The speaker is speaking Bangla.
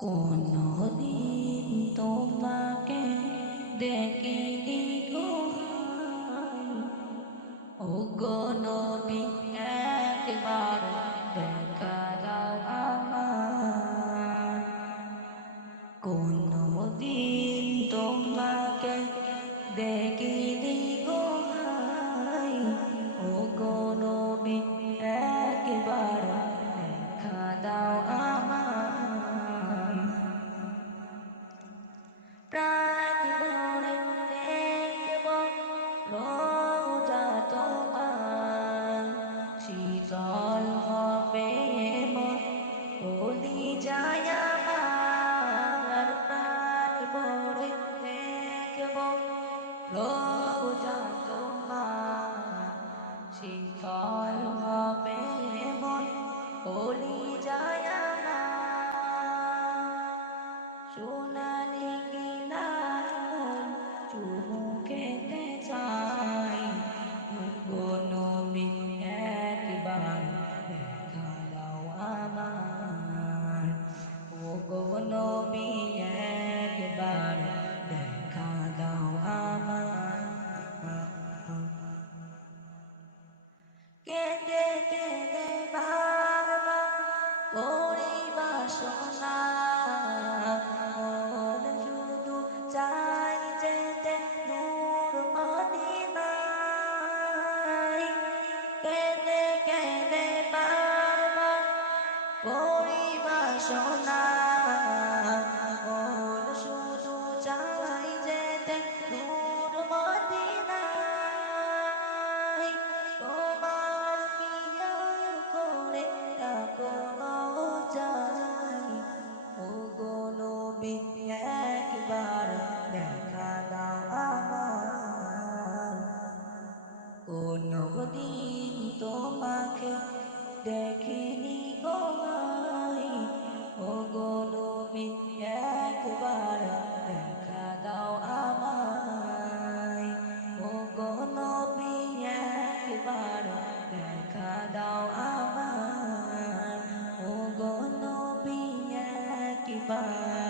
কোনদিন তোমাকে দেখিনি গো হায়, ওগো নবী একবার দেখা দাও আমার। কোনদিন তোমাকে দেখিনি গো হায়, ওগো নবী একবার দেখা দাও আমার। প্রাণ ভরে দেখব রোজা তোমার, শীতল হবে মন বলি যায় আমার। প্রাণ ভরে দেখব রোজা তোমার, শীতল হবে মন বলি যায় আমার। সোনালি কিনার মন চুমু খেতে চাই, ওগো নবী একবার দেখা দাও আমার। ওগো নবী একবার দেখা দাও আমার। কেঁদে কেঁদে বারবার করি বাসনা, মন শুধু চাই যেতে নূর মদিনায়। কেঁদে কেঁদে বারবার করি বাসনা, মন শুধু চাই যেতে নূর মদিনায়। তোমার পিয়া করে রাখো চাই, ওগো নবী একবার দেখা দাও আমার। কোনদিন তোমাকে দেখিনি গো ভাই, ওগো নবী একবার দেখা দাও আমায়। ওগো নবী একবার দেখা দাও আমার। ওগো নবী একবার